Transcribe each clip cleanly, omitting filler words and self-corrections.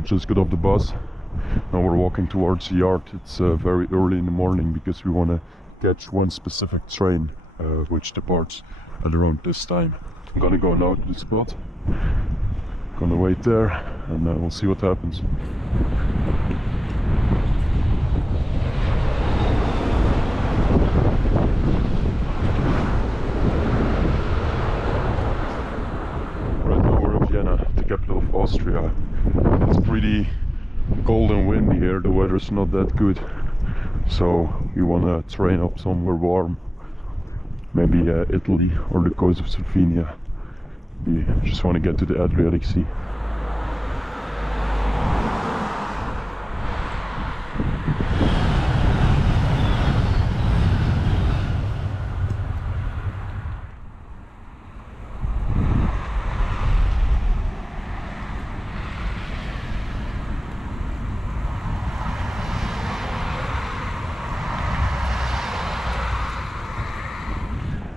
just got off the bus. Now we're walking towards the yard. It's very early in the morning because we want to catch one specific train which departs at around this time. I'm gonna go now to the spot. Gonna wait there and we'll see what happens. Right now we're in Vienna, the capital of Austria. It's pretty cold and windy here, the weather's not that good. So we wanna train up somewhere warm. Maybe Italy or the coast of Slovenia. We just want to get to the Adriatic Sea.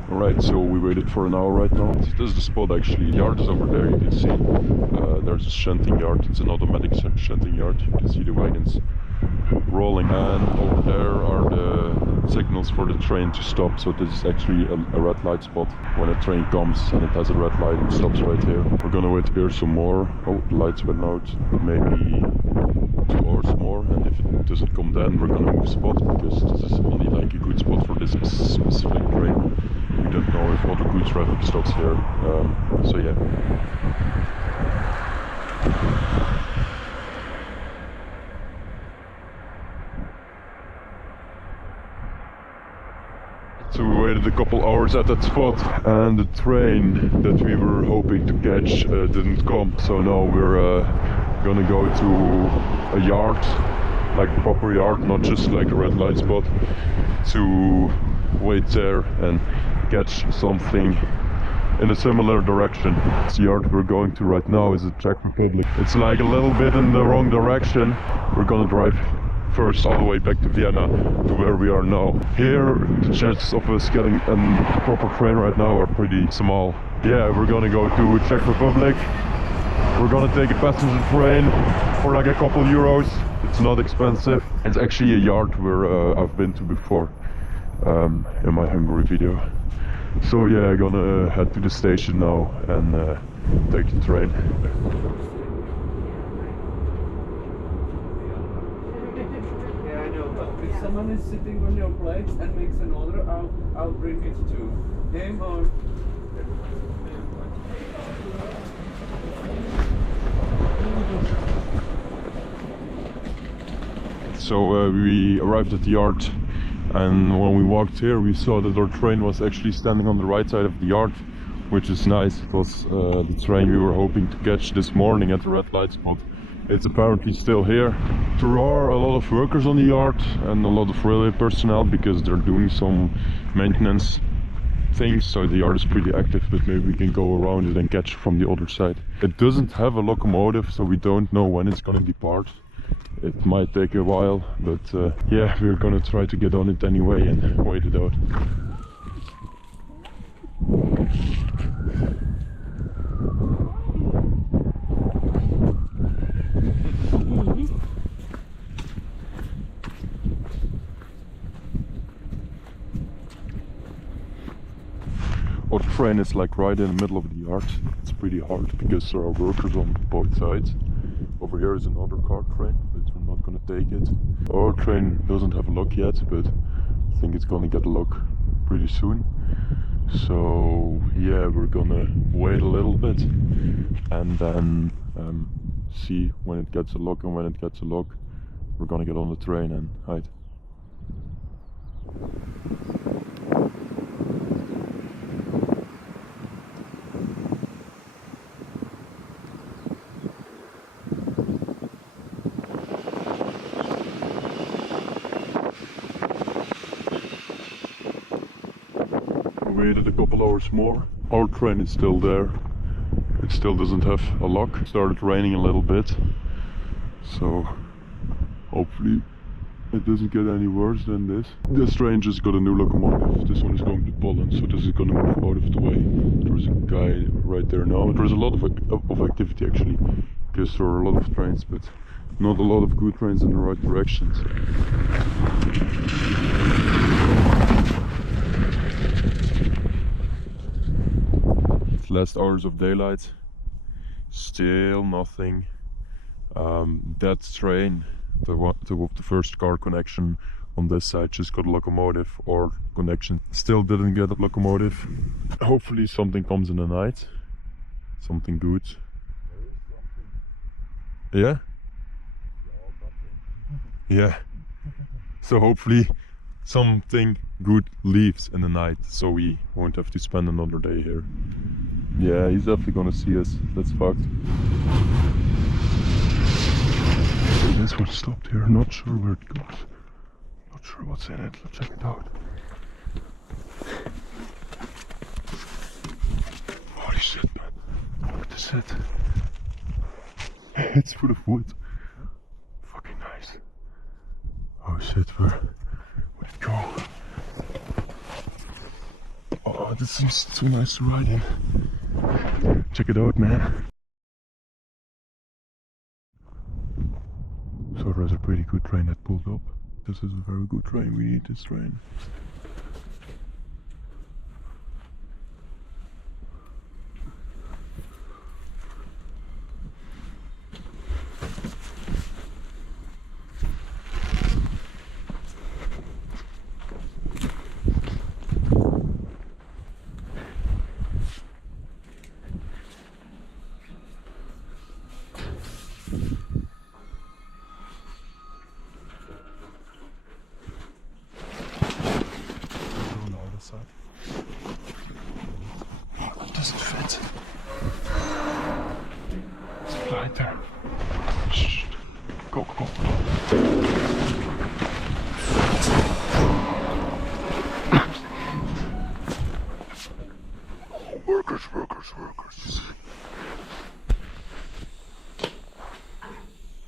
Alright, so we waited for an hour right now. This is the spot actually. The yard is over there, you can see. There's a shunting yard. It's an automatic shunting yard. You can see the wagons rolling. And over there are the signals for the train to stop. So this is actually a red light spot. When a train comes and it has a red light, it stops right here. We're gonna wait here some more. Oh, the lights went out. Maybe 2 hours more. And if it doesn't come then, we're gonna move spot because this is only like a good spot for this specific train. We don't know if all the good traffic stops here, so yeah. So we waited a couple hours at that spot and the train that we were hoping to catch didn't come. So now we're gonna go to a yard, like a proper yard, not just like a red light spot, to wait there and catch something in a similar direction. The yard we're going to right now is the Czech Republic. It's like a little bit in the wrong direction. We're gonna drive first all the way back to Vienna, to where we are now. Here, the chances of us getting a proper train right now are pretty small. Yeah, we're gonna go to Czech Republic. We're gonna take a passenger train for like a couple euros. It's not expensive. It's actually a yard where I've been to before. In my Hungary video. So yeah, I'm gonna head to the station now and take the train. Yeah, I know, but if someone is sitting on your plate and makes an order, I'll bring it to him or... So we arrived at the yard. And when we walked here, we saw that our train was actually standing on the right side of the yard, which is nice. It was the train we were hoping to catch this morning at the red light spot. It's apparently still here. There are a lot of workers on the yard and a lot of railway personnel because they're doing some maintenance things. So the yard is pretty active, but maybe we can go around it and catch from the other side. It doesn't have a locomotive, so we don't know when it's gonna depart. It might take a while, but yeah, we're gonna try to get on it anyway and wait it out. Our train is like right in the middle of the yard. It's pretty hard because there are workers on both sides. Over here is another car train, but we're not gonna take it. Our train doesn't have a lock yet, but I think it's gonna get a lock pretty soon. So yeah, we're gonna wait a little bit and then see when it gets a lock, and when it gets a lock, we're gonna get on the train and hide. We waited a couple hours more. Our train is still there. It still doesn't have a lock. It started raining a little bit, so hopefully It doesn't get any worse than this. This train just got a new locomotive. This one is going to Poland, so this is gonna move out of the way. There's a guy right there now. There's a lot of activity actually, because there are a lot of trains, but not a lot of good trains in the right directions. It's last hours of daylight. Still nothing. That train, the first car connection on this side, just got a locomotive or connection. Still didn't get a locomotive. Hopefully something comes in the night. Something good. Yeah? Yeah. So hopefully something good leaves in the night, so we won't have to spend another day here. Yeah, he's definitely gonna see us. That's fucked. This one stopped here. Not sure where it goes. Not sure what's in it. Let's check it out. Holy shit, man. Look at this shit. It's full of wood. Fucking nice. Oh shit, where'd it go? Oh, this seems too nice to ride in. Check it out, man. So there's a pretty good train that pulled up. This is a very good train. We need this train. It doesn't fit. It's right there. Shh. Go, go. Workers.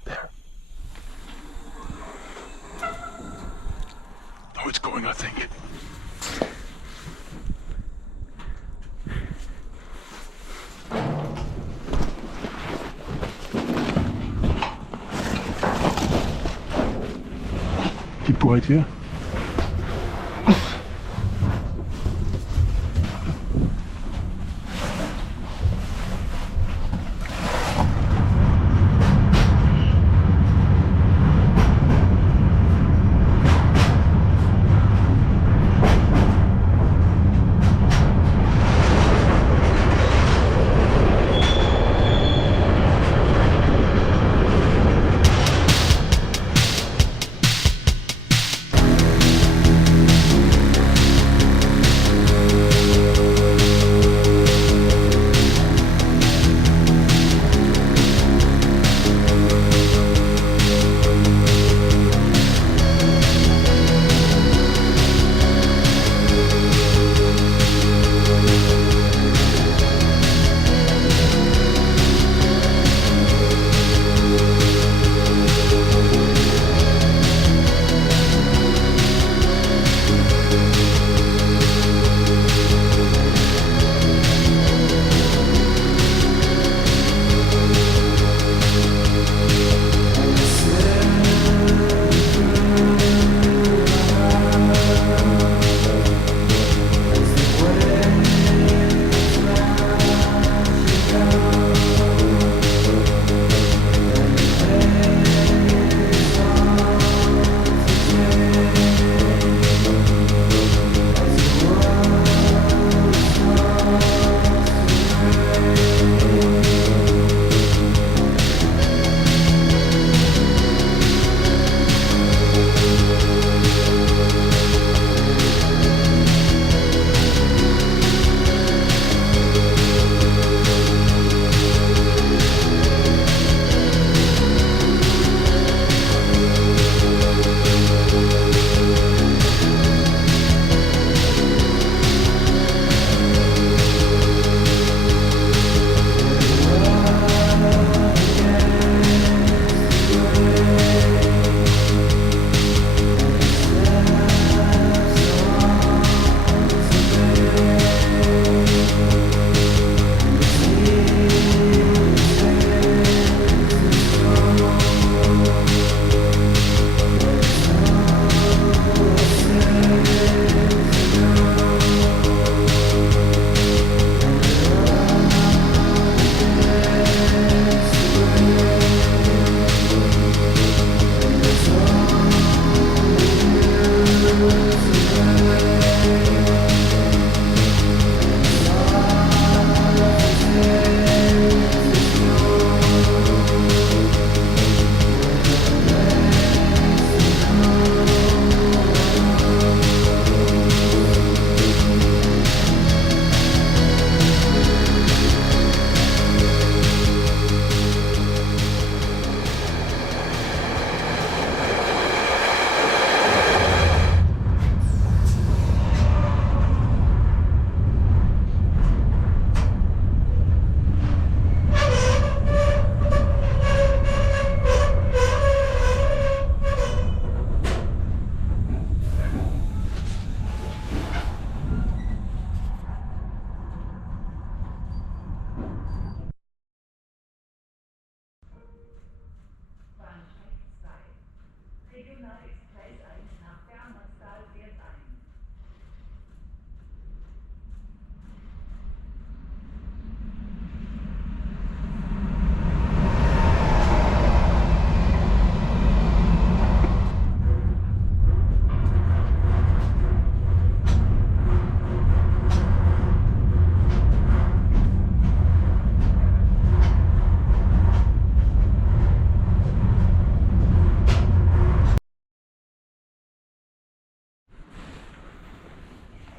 There. Now it's going, I think. Keep quiet here.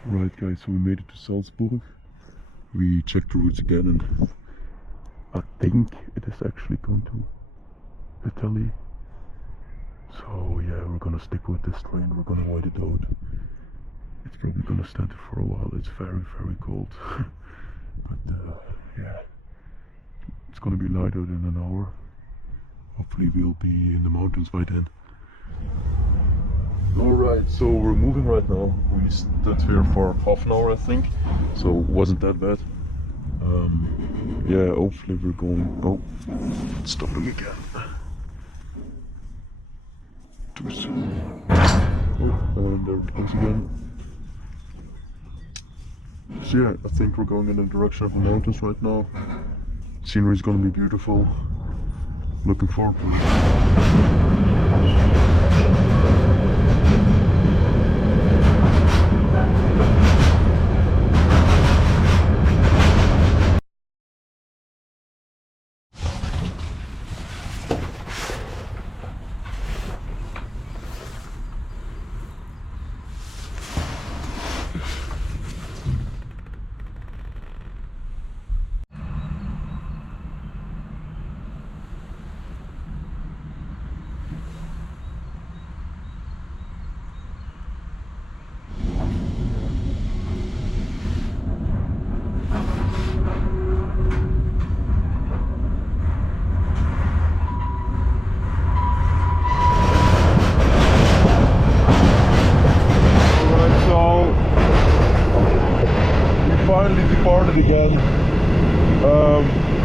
Right guys, so we made it to Salzburg. We checked the routes again and I think it is actually going to Italy. So yeah, we're gonna stick with this train, we're gonna wait it out. It's probably gonna stand it for a while, it's very cold. But yeah, it's gonna be light out in an hour. Hopefully we'll be in the mountains by then. Alright, so we're moving right now. We stood here for half an hour I think, so it wasn't that bad. Yeah, hopefully we're going... Oh, stop them again. Too soon. Oh, and there it goes again. So yeah, I think we're going in the direction of the mountains right now. Scenery is going to be beautiful. Looking forward to it. Finally departed again.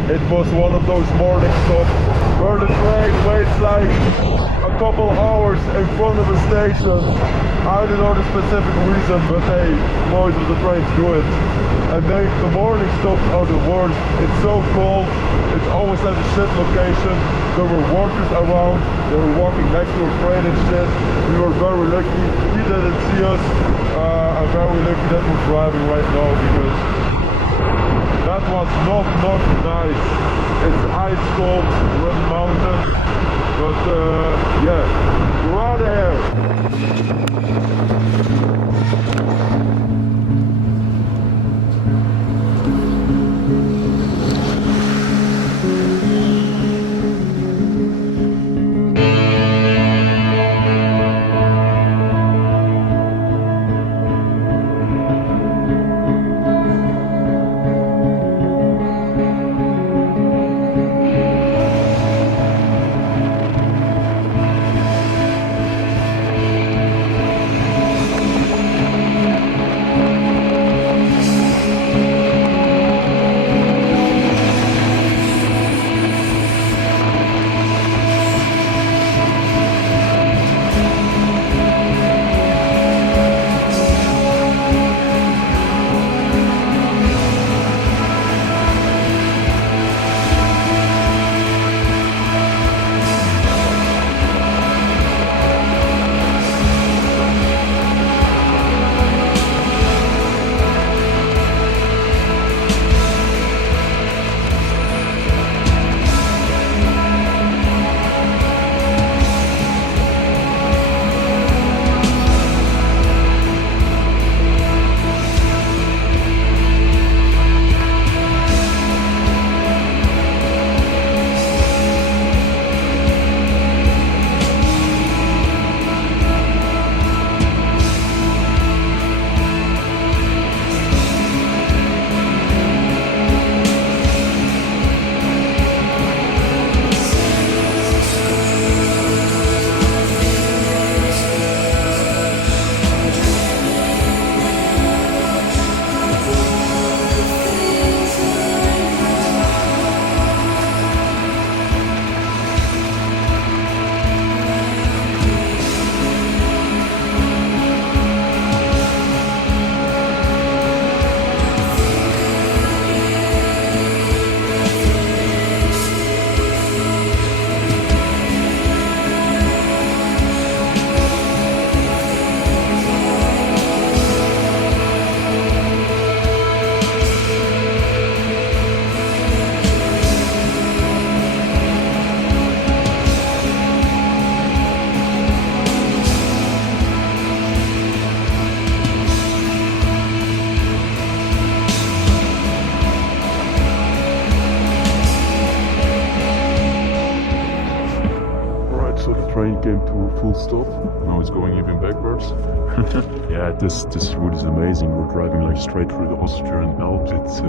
It was one of those morning stops where the train waits like a couple hours in front of a station. I don't know the specific reason, but hey, most of the trains do it. And the morning stops are the worst. It's so cold, it's always at a shit location. There were workers around, they were walking next to a train and shit. We were very lucky, he didn't see us. I'm very lucky that we're driving right now because that was not nice. It's ice cold, we're in the mountains, but yeah, we're out of here. came to a full stop. Now it's going even backwards. Yeah, this route is amazing. We're driving like straight through the Austrian Alps. It's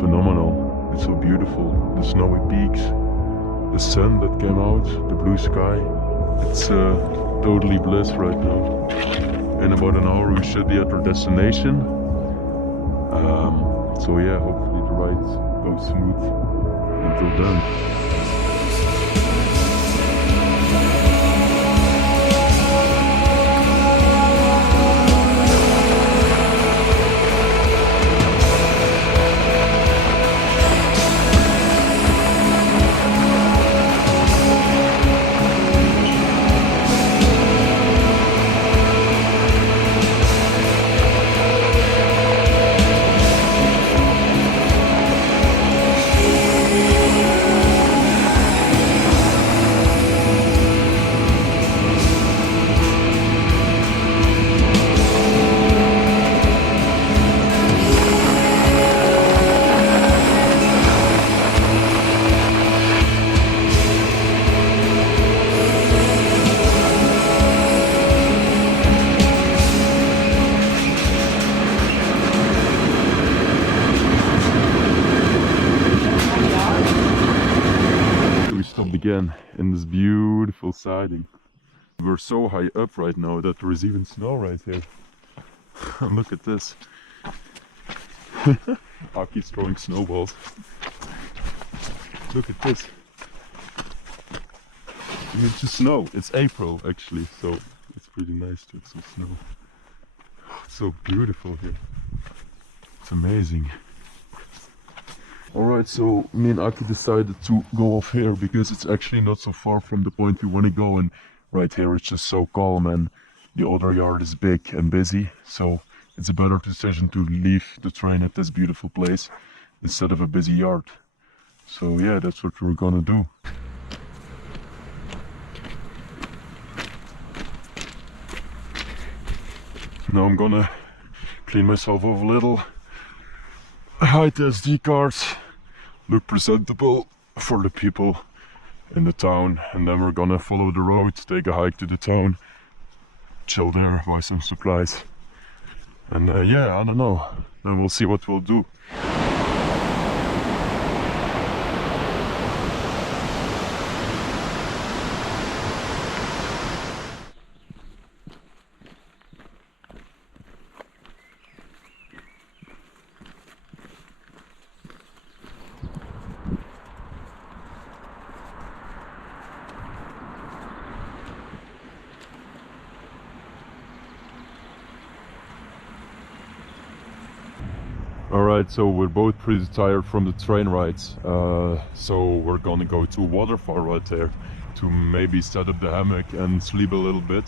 phenomenal. It's so beautiful. The snowy peaks, the sun that came out, the blue sky. It's totally bliss right now. In about an hour we should be at our destination. So yeah, hopefully the ride goes smooth until then. Again in this beautiful siding. We're so high up right now that there is even snow right here. Look at this. Aki's throwing snowballs. Look at this. It's just snow. It's April actually, so it's pretty nice to have some snow. It's so beautiful here. It's amazing. Alright, so me and Aki decided to go off here because it's actually not so far from the point we want to go, and right here it's just so calm and the other yard is big and busy, so it's a better decision to leave the train at this beautiful place instead of a busy yard. So yeah, that's what we're gonna do. Now I'm gonna clean myself off a little, hide the SD cards, look presentable for the people in the town, and then we're gonna follow the road, take a hike to the town, chill there, buy some supplies, and yeah, I don't know, then we'll see what we'll do. Alright, so we're both pretty tired from the train rides, so we're gonna go to a waterfall right there to maybe set up the hammock and sleep a little bit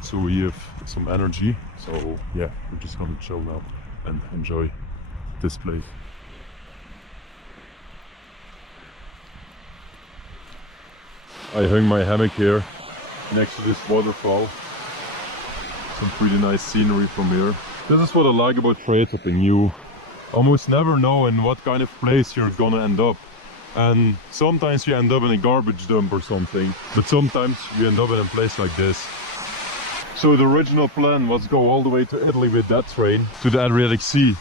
so we have some energy. So yeah, we're just gonna chill now and enjoy this place. I hung my hammock here next to this waterfall. Some pretty nice scenery from here. This is what I like about trainhopping. You almost never know in what kind of place you're gonna end up, and sometimes you end up in a garbage dump or something, but sometimes you end up in a place like this. So the original plan was go all the way to Italy with that train to the Adriatic Sea,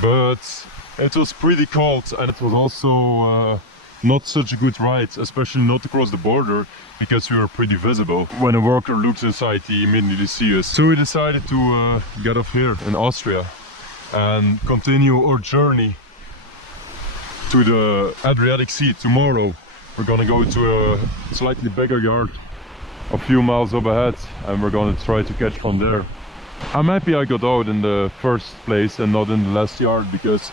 but it was pretty cold and it was also not such a good ride, especially not across the border, because we were pretty visible. When a worker looks inside, he immediately sees us. So we decided to get off here in Austria and continue our journey to the Adriatic Sea. Tomorrow we're gonna go to a slightly bigger yard a few miles up ahead, and we're gonna try to catch from there. I'm happy I got out in the first place and not in the last yard, because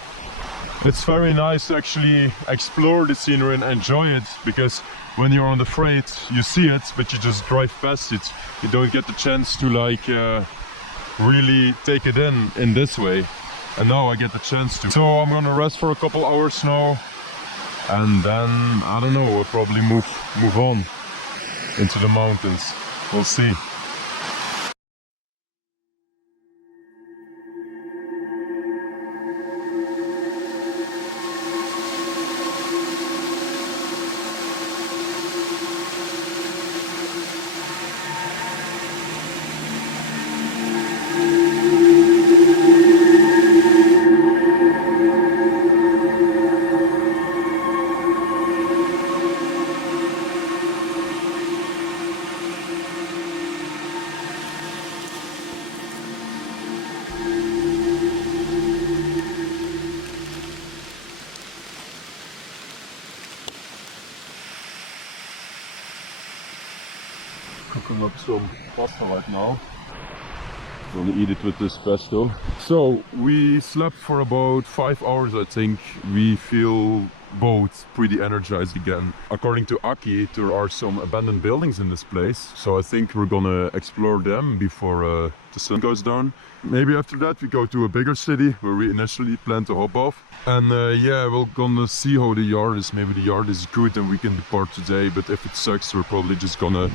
it's very nice to actually explore the scenery and enjoy it, because when you're on the freight you see it but you just drive past it. You don't get the chance to like really take it in this way. And now I get the chance to. So I'm gonna rest for a couple hours now, and then I don't know, we'll probably move on into the mountains. We'll see. cooking up some pasta right now. Gonna eat it with this pesto. So we slept for about 5 hours, I think. We feel both pretty energized again. According to Aki, there are some abandoned buildings in this place, so I think we're gonna explore them before the sun goes down. Maybe after that we go to a bigger city where we initially planned to hop off. And yeah, we're gonna see how the yard is. Maybe the yard is good and we can depart today, but if it sucks, we're probably just gonna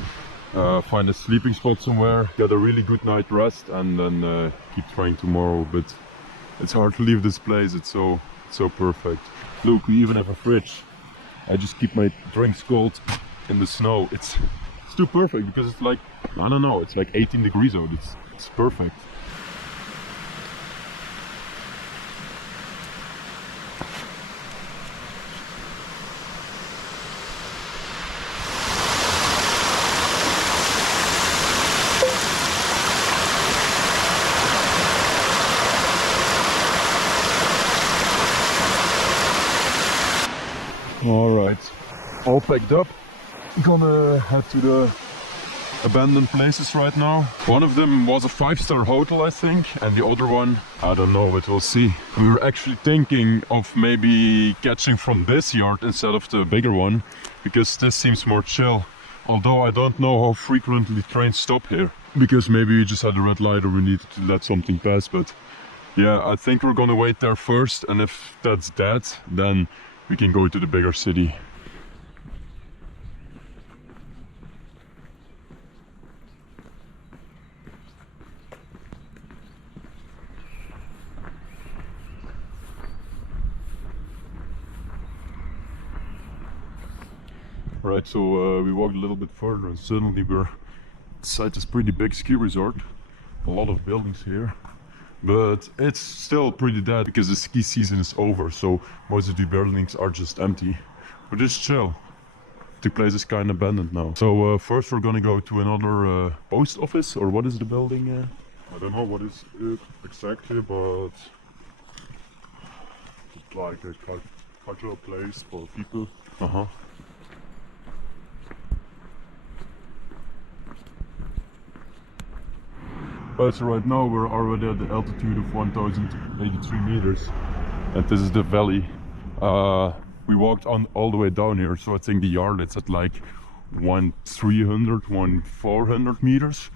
find a sleeping spot somewhere, get a really good night rest, and then keep trying tomorrow. But it's hard to leave this place. It's so perfect. Look, we even have a fridge. I just keep my drinks cold in the snow. It's too perfect because it's like, I don't know, it's like 18 degrees out. It's perfect. Alright, all packed up. Gonna head to the abandoned places right now. One of them was a 5-star hotel, I think, and the other one, I don't know, but we'll see. We were actually thinking of maybe catching from this yard instead of the bigger one, because this seems more chill. Although I don't know how frequently trains stop here, because maybe we just had a red light or we needed to let something pass. But yeah, I think we're gonna wait there first, and if that's that, then we can go to the bigger city. Right, so we walked a little bit further and suddenly we're inside this pretty big ski resort. A lot of buildings here. But it's still pretty dead because the ski season is over, so most of the buildings are just empty. But it's chill. The place is kind of abandoned now. So first we're gonna go to another post office, or what is the building? I don't know what is it exactly, but it's like a cultural place for people. Uh-huh. So right now we're already at the altitude of 1083 meters, and this is the valley. We walked on all the way down here, so I think the yard is at like 400 meters,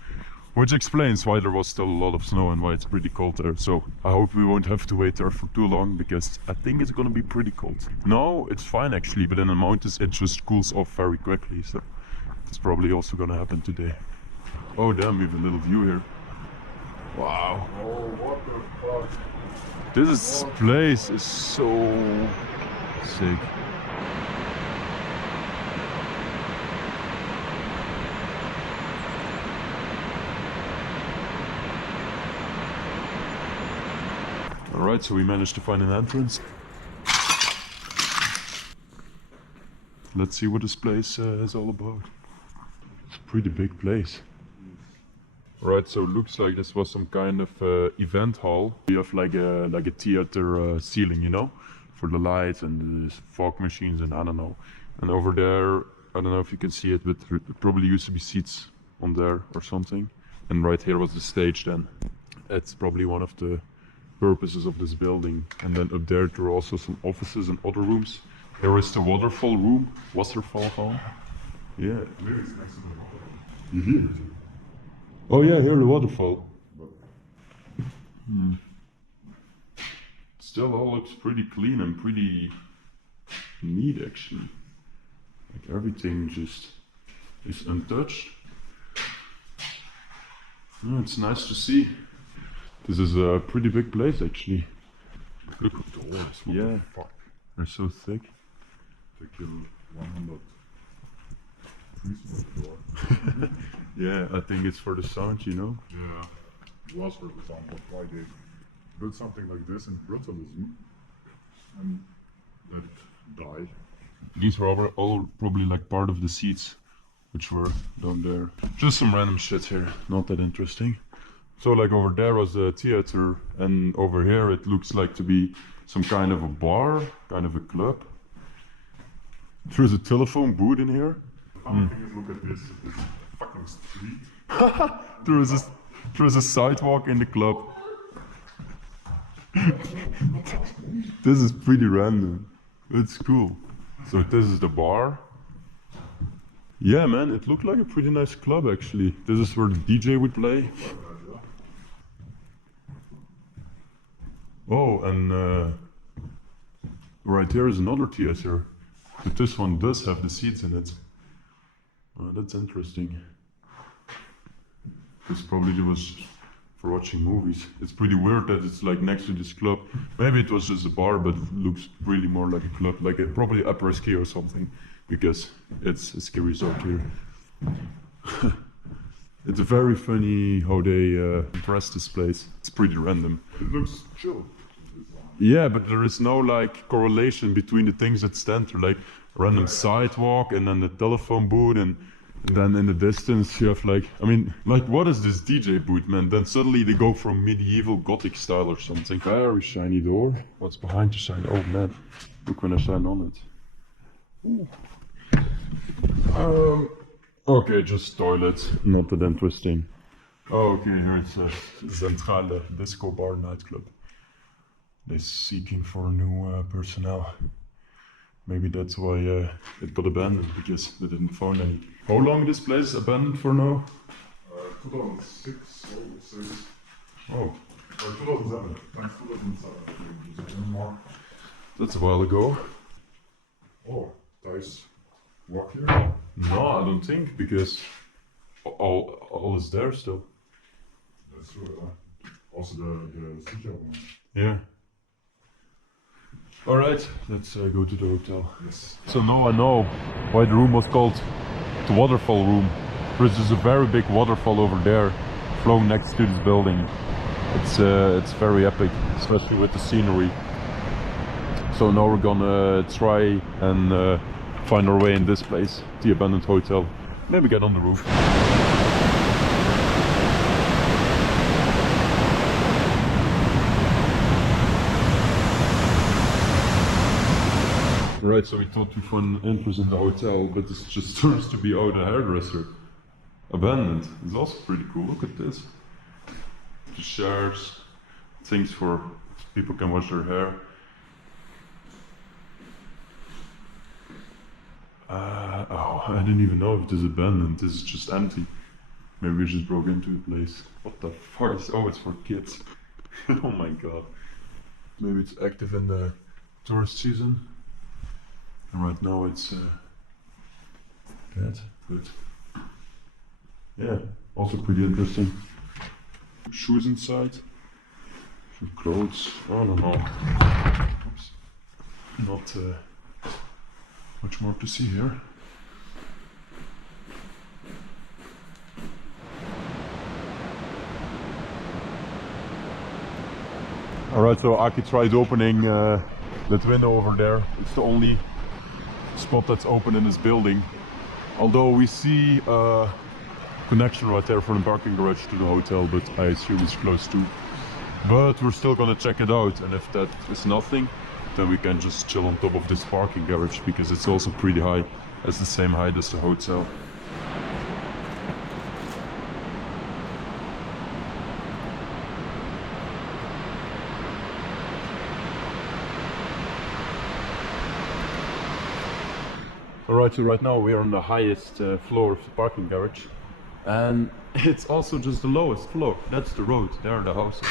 which explains why there was still a lot of snow and why it's pretty cold there. So I hope we won't have to wait there for too long, because I think it's gonna be pretty cold. No, it's fine actually, but in the mountains it just cools off very quickly, so that's probably also gonna happen today. Oh damn, we have a little view here. Wow. Oh, what the fuck? This place is so sick. Alright, so we managed to find an entrance. Let's see what this place is all about. It's a pretty big place. Right, so it looks like this was some kind of event hall. We have like a theater ceiling, you know, for the lights and the fog machines and I don't know. And over there, I don't know if you can see it, but there probably used to be seats on there or something. And right here was the stage then. It's probably one of the purposes of this building. And then up there are also some offices and other rooms. Here is the waterfall room. Waterfall hall. Yeah. Where is next to the water? You hear it? Oh yeah, here the waterfall. Still all looks pretty clean and pretty neat actually. Like everything just is untouched. Oh, it's nice to see. This is a pretty big place actually. Look at the doors. What Yeah. the fuck? They're so thick. They kill 100 trees for the door. Yeah, I think it's for the sound, you know. Yeah. It was for the sound, but why they built something like this in brutalism and let it die. These were all probably like part of the seats, which were down there. Just some random shit here, not that interesting. So like over there was the theater, and over here it looks like to be some kind of a bar, kind of a club. There's a telephone booth in here. The funny thing is, look at this. This fucking parking street. There is a sidewalk in the club. This is pretty random. It's cool. So this is the bar. Yeah, man, it looked like a pretty nice club actually. This is where the DJ would play. Oh, and right here is another theater. But this one does have the seats in it. Oh, that's interesting. This probably was for watching movies. It's pretty weird that it's like next to this club. Maybe it was just a bar, but it looks really more like a club, like probably upper ski or something, because it's a ski resort here. It's very funny how they dress this place. It's pretty random. It looks chill. Yeah, but there is no like correlation between the things that stand there, like a random sidewalk and then the telephone booth and then in the distance you have like, I mean, like what is this DJ booth, man? Then suddenly they go from medieval gothic style or something. Very shiny door. What's behind the shine? Oh man, look when I shine on it. Okay, just toilets, not that interesting. Oh, okay, here it's a Centrale Disco Bar nightclub. They're seeking for new personnel. Maybe that's why it got abandoned, because they didn't find any. How long this place is abandoned for now? 2006, I would say. Oh, Or 2007. Thanks, 2007. that's a while ago. Oh, nice walk here. No, I don't think, because all is there still. That's true. Also the teacher one. Yeah. Alright, let's go to the hotel. Yes. So now I know why the room was called the waterfall room. There's just a very big waterfall over there, flowing next to this building. It's very epic, especially with the scenery. So now we're gonna try and find our way in this place, the abandoned hotel. Maybe get on the roof. Right, so we thought we found an entrance in the hotel, but this just turns to be out a hairdresser. Abandoned. It's also pretty cool. Look at this. The chairs, things for people can wash their hair. Oh, I didn't even know if this is abandoned. This is just empty. Maybe we just broke into the place. What the fuck? Oh, it's for kids. Oh my god. Maybe it's active in the tourist season. And right now it's dead, but yeah, also pretty interesting. Shoes inside, some clothes, I don't know. Oops. Not much more to see here. Alright, so Aki tried opening that window over there. It's the only spot that's open in this building. Although we see a connection right there from the parking garage to the hotel, but I assume it's closed too. But we're still gonna check it out, and if that is nothing, then we can just chill on top of this parking garage, because it's also pretty high. It's the same height as the hotel. Alright, so right now we are on the highest floor of the parking garage, and it's also just the lowest floor. That's the road, there are the houses,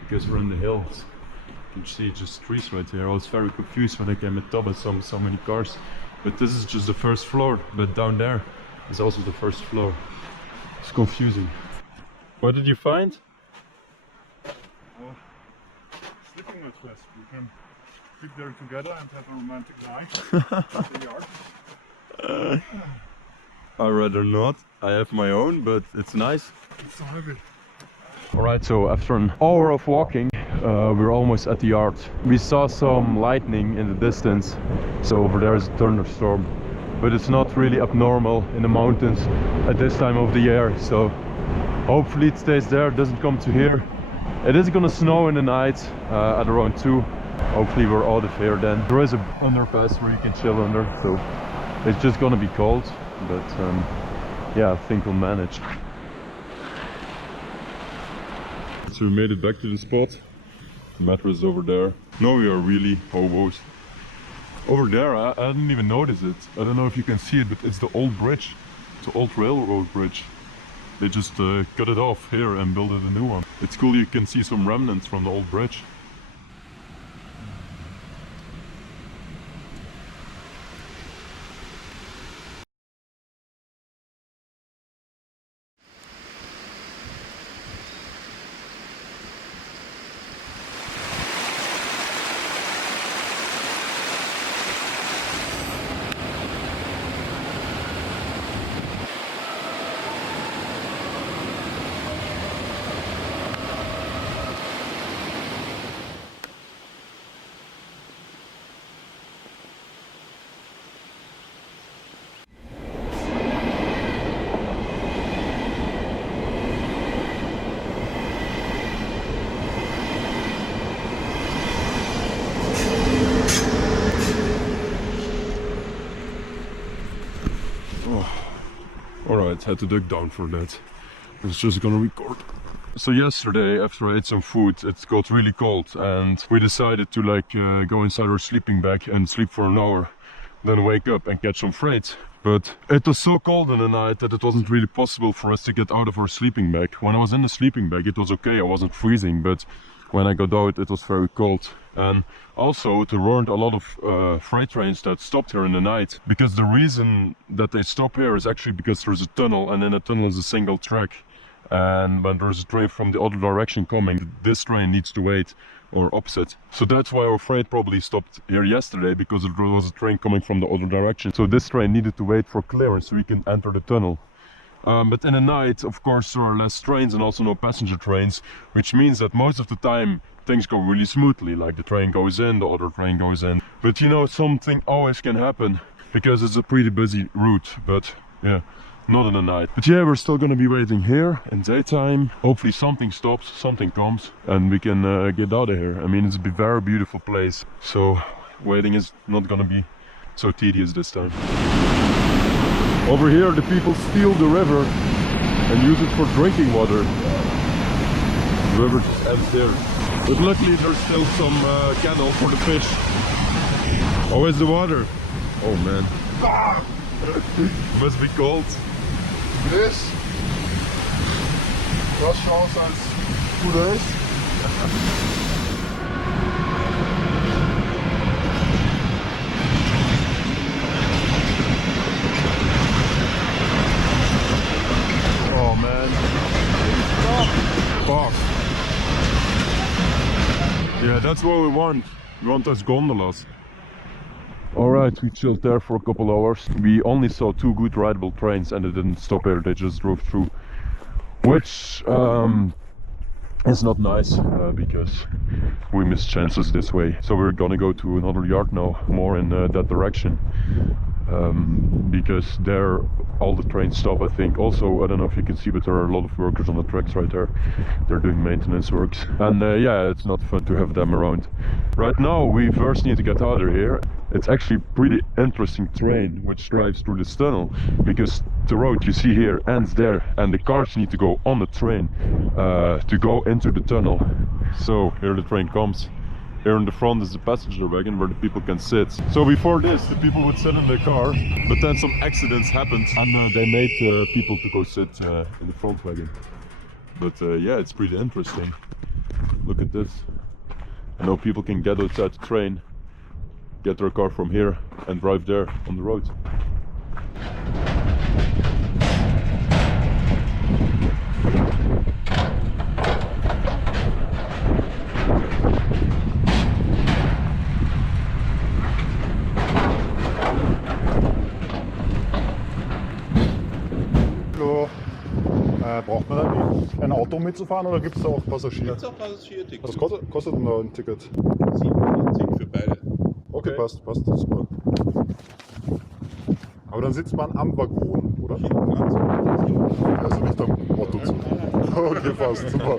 because we're in the hills. You can see just trees right here. I was very confused when I came at top and saw so many cars, but this is just the first floor, but down there is also the first floor. It's confusing. What did you find? Sleeping mattress. We can sleep there together and have a romantic night in the yard. I'd rather not. I have my own, but it's nice. It's so heavy. Alright, so after an hour of walking, we're almost at the yard. We saw some lightning in the distance, so over there is a thunderstorm. But it's not really abnormal in the mountains at this time of the year, so hopefully it stays there, doesn't come to here. It is gonna snow in the night at around 2. Hopefully we're out of here then. There is a underpass where you can chill under, so it's just gonna be cold, but yeah, I think we'll manage. So we made it back to the spot. The mattress is over there. Now we are really hobos. Over there, I didn't even notice it. I don't know if you can see it, but it's the old bridge. It's the old railroad bridge. They just cut it off here and built a new one. It's cool, you can see some remnants from the old bridge. Alright, had to duck down for that. I was just gonna record. So yesterday, after I ate some food, it got really cold and we decided to go inside our sleeping bag and sleep for an hour, then wake up and catch some freight. But it was so cold in the night that it wasn't really possible for us to get out of our sleeping bag. When I was in the sleeping bag it was okay, I wasn't freezing, but when I got out it was very cold. And also there weren't a lot of freight trains that stopped here in the night, because the reason that they stop here is actually because there's a tunnel, and in the tunnel is a single track. And when there's a train from the other direction coming, this train needs to wait, or opposite. So that's why our freight probably stopped here yesterday, because there was a train coming from the other direction. So this train needed to wait for clearance so we can enter the tunnel. But in the night, of course, there are less trains and also no passenger trains, which means that most of the time things go really smoothly, like the train goes in, the other train goes in. But you know, something always can happen, because it's a pretty busy route, but yeah, not in the night. But yeah, we're still gonna be waiting here in daytime. Hopefully something stops, something comes, and we can get out of here. I mean, it's a very beautiful place, so waiting is not gonna be so tedious this time. Over here the people steal the river and use it for drinking water. The river just ends there. But luckily there's still some canal for the fish. How is the water? Oh man. Must be cold. This was chance as 2 days. Oh man. Fuck. Yeah, that's what we want. We want those gondolas. Alright, we chilled there for a couple hours. We only saw 2 good rideable trains and they didn't stop here, they just drove through. Which is not nice, because we missed chances this way. So we're gonna go to another yard now, more in that direction. Because there all the trains stop, I think. Also, I don't know if you can see, but there are a lot of workers on the tracks right there. They're doing maintenance works, and yeah, it's not fun to have them around. Right now we first need to get out of here. It's actually a pretty interesting train which drives through this tunnel, because the road you see here ends there and the cars need to go on the train to go into the tunnel. So here the train comes. Here in the front is the passenger wagon where the people can sit. So before this, the people would sit in the car, but then some accidents happened and they made people to go sit in the front wagon. But yeah, it's pretty interesting. Look at this. I know people can get outside the train, get their car from here and drive there on the road. Braucht man dann ein Auto mitzufahren oder gibt es da auch Passagier? Gibt es auch Passagiertickets? Was kostet denn da ein Ticket? 47 für beide. Okay, passt, super. Aber dann sitzt man am Waggon, oder? Also nicht am Autozug. Okay, passt, super.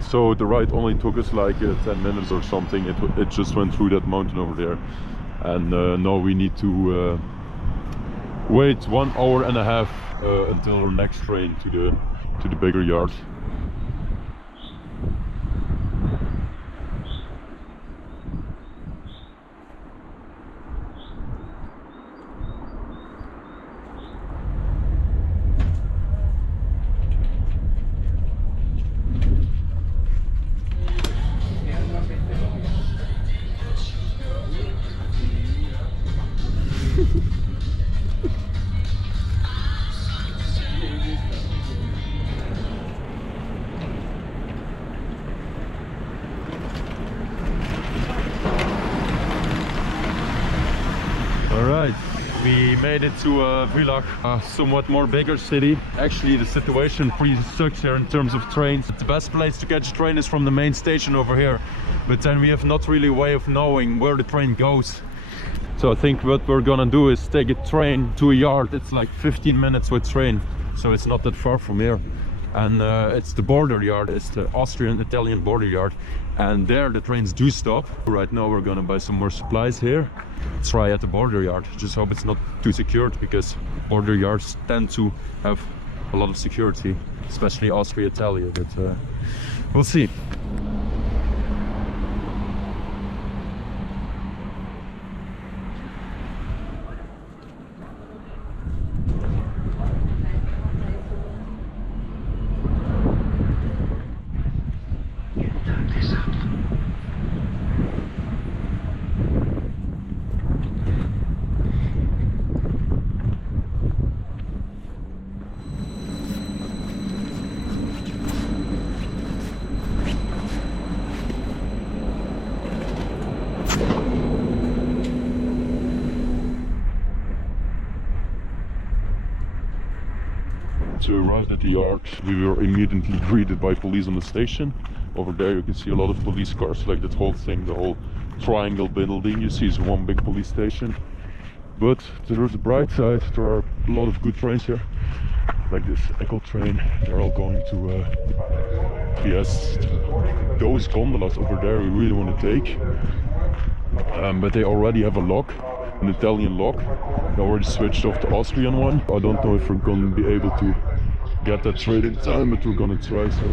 So the ride only took us like 10 minutes or something. It just went through that mountain over there, and now we need to wait 1 hour and a half until our next train to the bigger yard. Alright, we made it to Villach, a somewhat more bigger city. Actually, the situation pretty sucks here in terms of trains. The best place to catch a train is from the main station over here, but then we have not really a way of knowing where the train goes. So I think what we're gonna do is take a train to a yard. It's like 15 minutes with train, so it's not that far from here. And it's the border yard, it's the Austrian-Italian border yard, and there the trains do stop. Right now we're gonna buy some more supplies here, try at the border yard. Just hope it's not too secured, because border yards tend to have a lot of security, especially Austria-Italia, but we'll see. To arrive at the yard, we were immediately greeted by police on the station. Over there you can see a lot of police cars, like that whole thing, the whole triangle building you see is one big police station. But there's a bright side, there are a lot of good trains here, like this Echo train. They're all going to yes, those gondolas over there we really want to take, but they already have a lock, an Italian lock. They already switched off the Austrian one. I don't know if we're going to be able to get that straight in time, but we're gonna try. So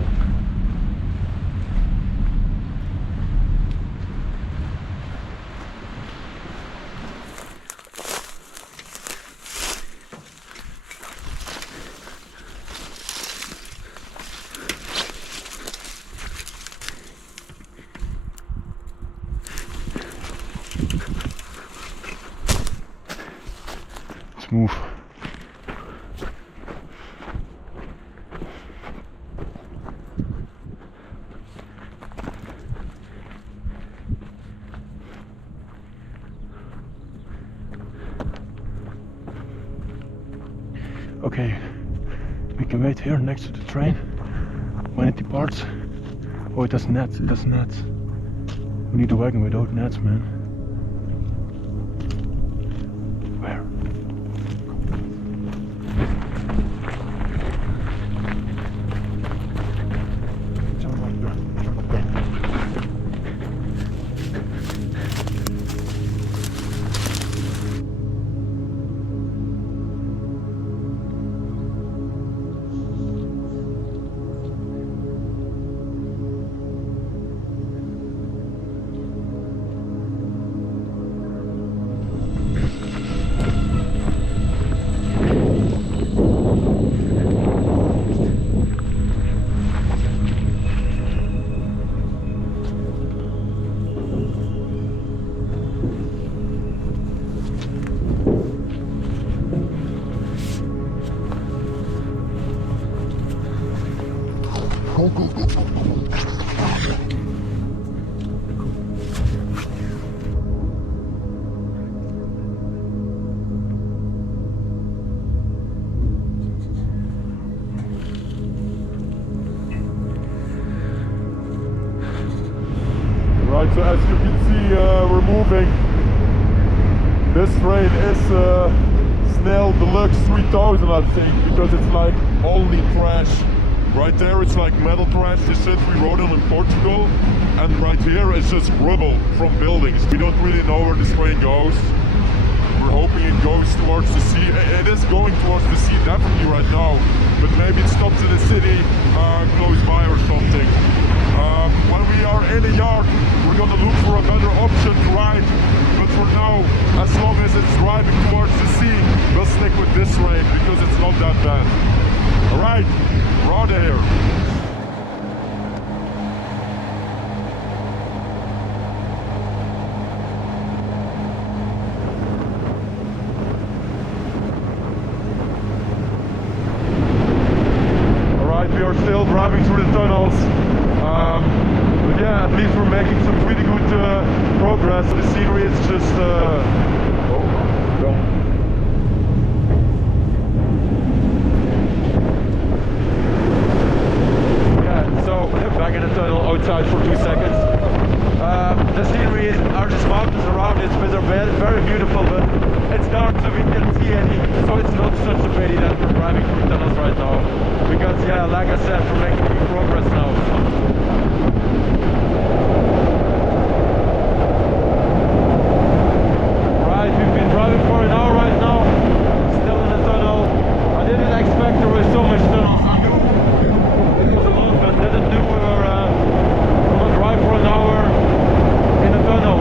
let's move. Okay, we can wait here next to the train when it departs. Oh, it has nets, it has nets. We need a wagon without nets, man. Where? Right, so as you can see, we're moving. This train is Chanel Deluxe 3000, I think, because it's like only trash. Right there it's like metal trash, this set we rode on in Portugal, and right here it's just rubble from buildings. We don't really know where this train goes. We're hoping it goes towards the sea. It is going towards the sea definitely right now, but maybe it stops in a city close by or something. When we are in a yard, we're gonna look for a better option to ride, but for now, as long as it's driving towards the sea, we'll stick with this train because it's not that bad. Alright, we're out of here. We are still driving through the tunnels, but yeah, at least we're making some pretty good progress. The scenery is just yeah, so back in the tunnel, outside for 2 seconds. The scenery are just mountains around it, but they're very beautiful, but it's dark so we can't see any, so it's not such a pity that we're driving through tunnels right now, because yeah, like I said, we're making good progress now. Right, we've been driving for an hour right now, still in the tunnel. I didn't expect there was so much tunnels. I knew it was a lot, but didn't know we were gonna drive for an hour in a tunnel.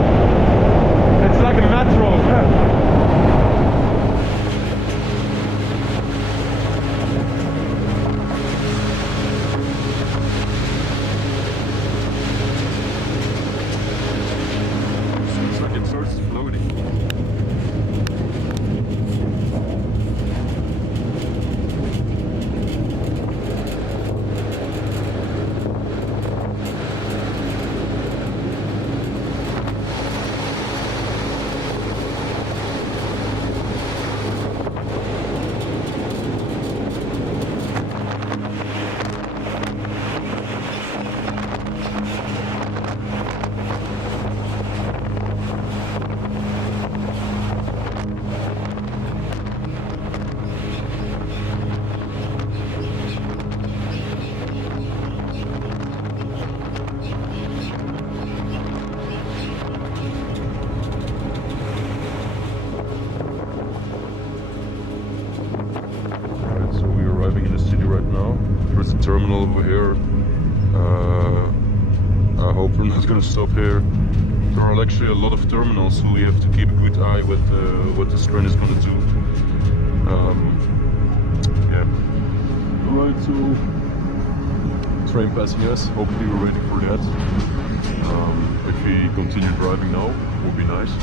It's like a metro. Seems like it starts floating. Terminal over here. I hope we're not gonna stop here. There are actually a lot of terminals, so we have to keep a good eye with what this train is gonna do. Yeah. Alright, so train passing us. Hopefully we're ready for that. If we continue driving now, it would be nice.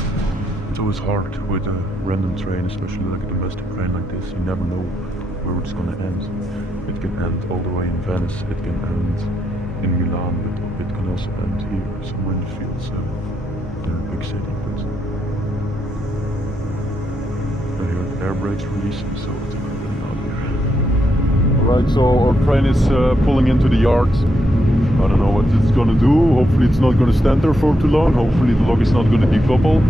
It's always hard with a random train, especially like a domestic train like this. You never know where it's gonna end. It can end all the way in Venice, it can end in Milan, but it can also end here, somewhere in the fields, in a big city. But I hear air brakes releasing, so it's going out here. Alright, so our train is pulling into the yard. I don't know what it's gonna do. Hopefully it's not gonna stand there for too long. Hopefully the log is not gonna decouple.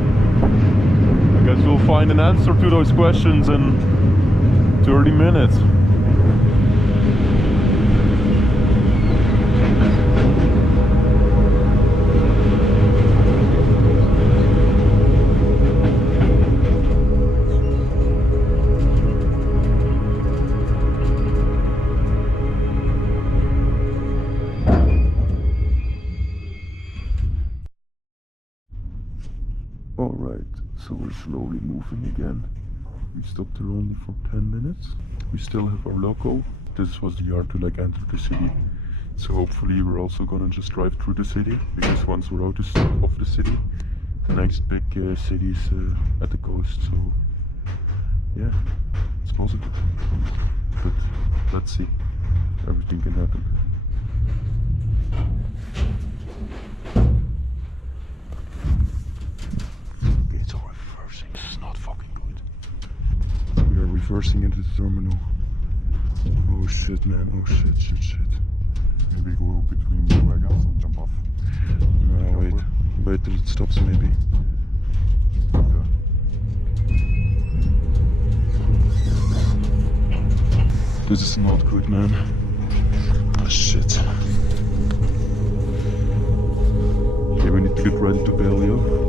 I guess we'll find an answer to those questions in 30 minutes. Alright, so we're slowly moving again. We stopped here only for 10 minutes. We still have our loco. This was the yard to like enter the city. So hopefully we're also gonna just drive through the city, because once we're out of the city, the next big city is at the coast. So yeah, it's positive. But let's see. Everything can happen. Reversing into the terminal. Oh shit, man. Oh shit. Maybe go between the wagons and jump off. No, wait till it stops maybe. Yeah. This is not good, man. Oh, shit. Okay, we need to get ready to bail, yo.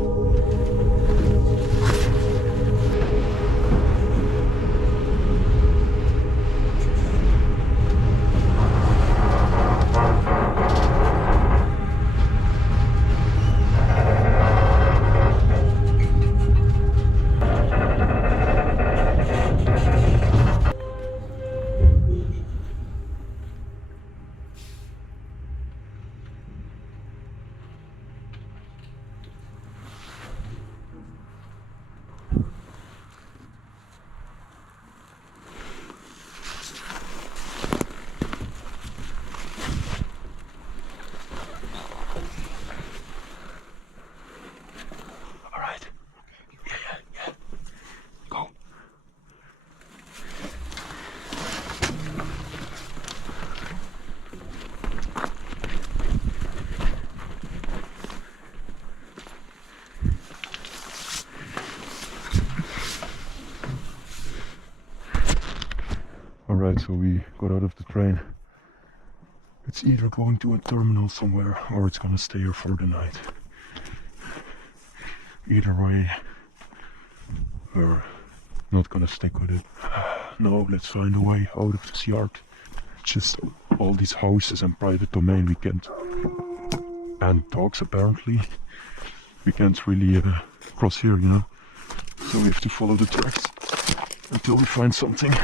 Alright, so we got out of the train. It's either going to a terminal somewhere or it's gonna stay here for the night. Either way, we're not gonna stick with it. No, let's find a way out of this yard. Just all these houses and private domain we can't. And dogs apparently. We can't really cross here, you know. So we have to follow the tracks until we find something.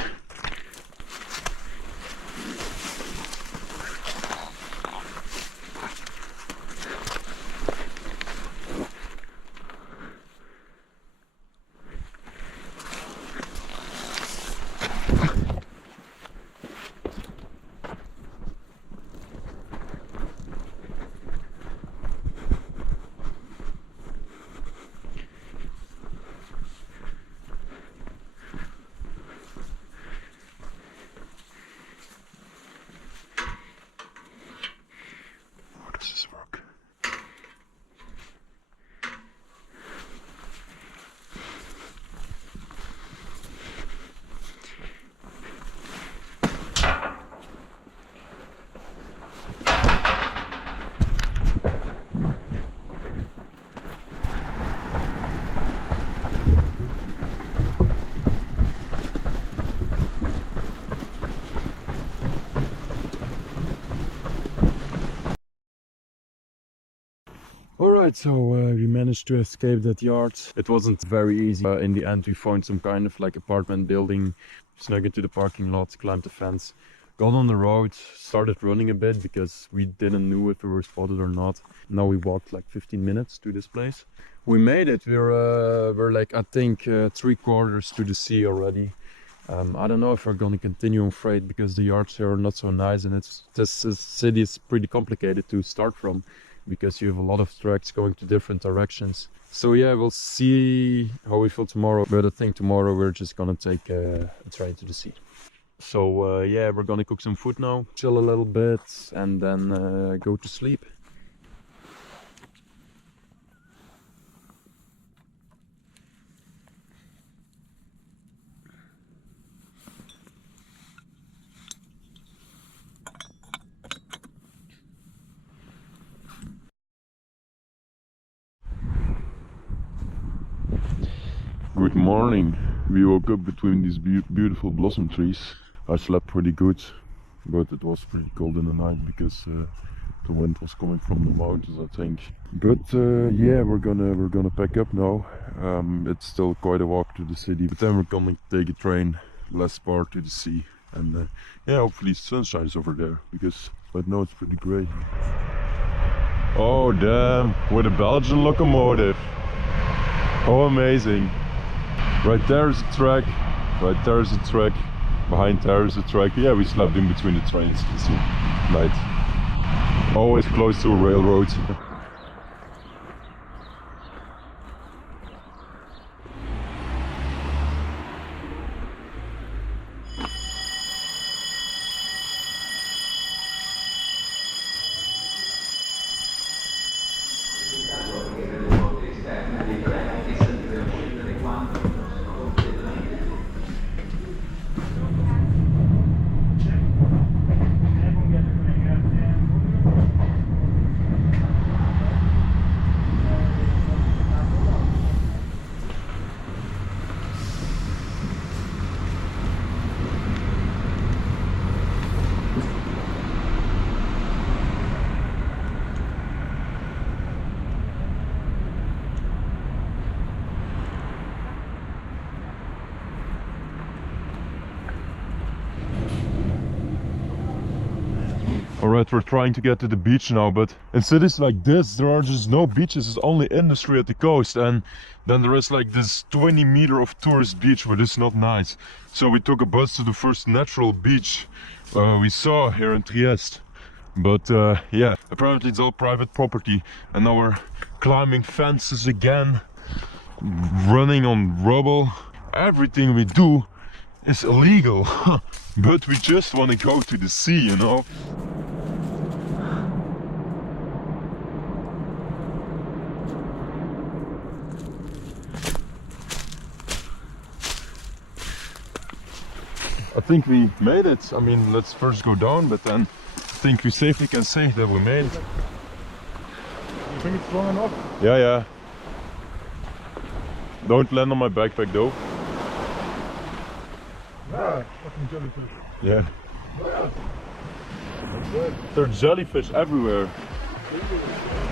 How does this work? Alright, so we managed to escape that yard. It wasn't very easy. In the end we found some kind of like apartment building, snuck into the parking lot, climbed the fence, got on the road, started running a bit because we didn't know if we were spotted or not. Now we walked like 15 minutes to this place. We made it. We're like I think 3/4 to the sea already. I don't know if we're gonna continue on freight because the yards here are not so nice, and this city is pretty complicated to start from because you have a lot of tracks going to different directions. So yeah, we'll see how we feel tomorrow, but I think tomorrow we're just gonna take a train to the sea. So yeah, we're gonna cook some food now, chill a little bit, and then go to sleep. Good morning. We woke up between these beautiful blossom trees. I slept pretty good, but it was pretty cold in the night because the wind was coming from the mountains, I think. But yeah, we're gonna pack up now. It's still quite a walk to the city, but then we're gonna take a train less far to the sea, and yeah, hopefully sun shines over there because right now it's pretty grey. Oh damn! With a Belgian locomotive. Oh, amazing. Right there is a track, right there is a track, behind there is a track. Yeah, we slept in between the trains this night. Always close to a railroad. Alright, we're trying to get to the beach now, but in cities like this, there are just no beaches. It's only industry at the coast, and then there is like this 20-meter of tourist beach, but it's not nice. So we took a bus to the first natural beach we saw here in Trieste. But yeah, apparently it's all private property, and now we're climbing fences again, running on rubble. Everything we do is illegal, but we just want to go to the sea, you know. I think we made it. I mean, let's first go down, but then I think we safely can say that we made it. You think it's long enough? Yeah, yeah. Don't land on my backpack though. Yeah, fucking jellyfish. Yeah. There are jellyfish everywhere.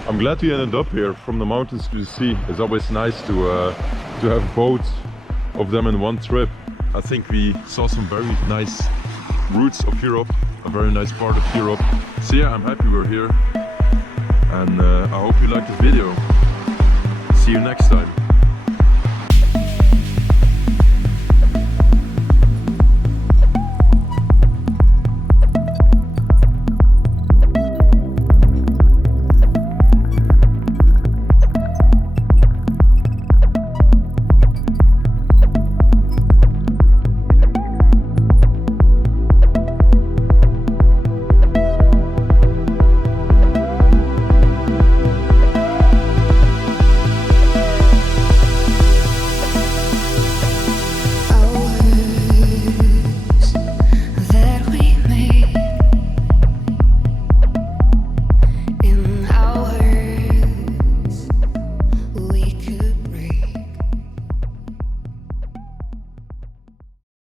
I'm glad we ended up here, from the mountains to the sea. It's always nice to have both of them in one trip. I think we saw some very nice routes of Europe, a very nice part of Europe. So yeah, I'm happy we're here, and I hope you liked the video. See you next time.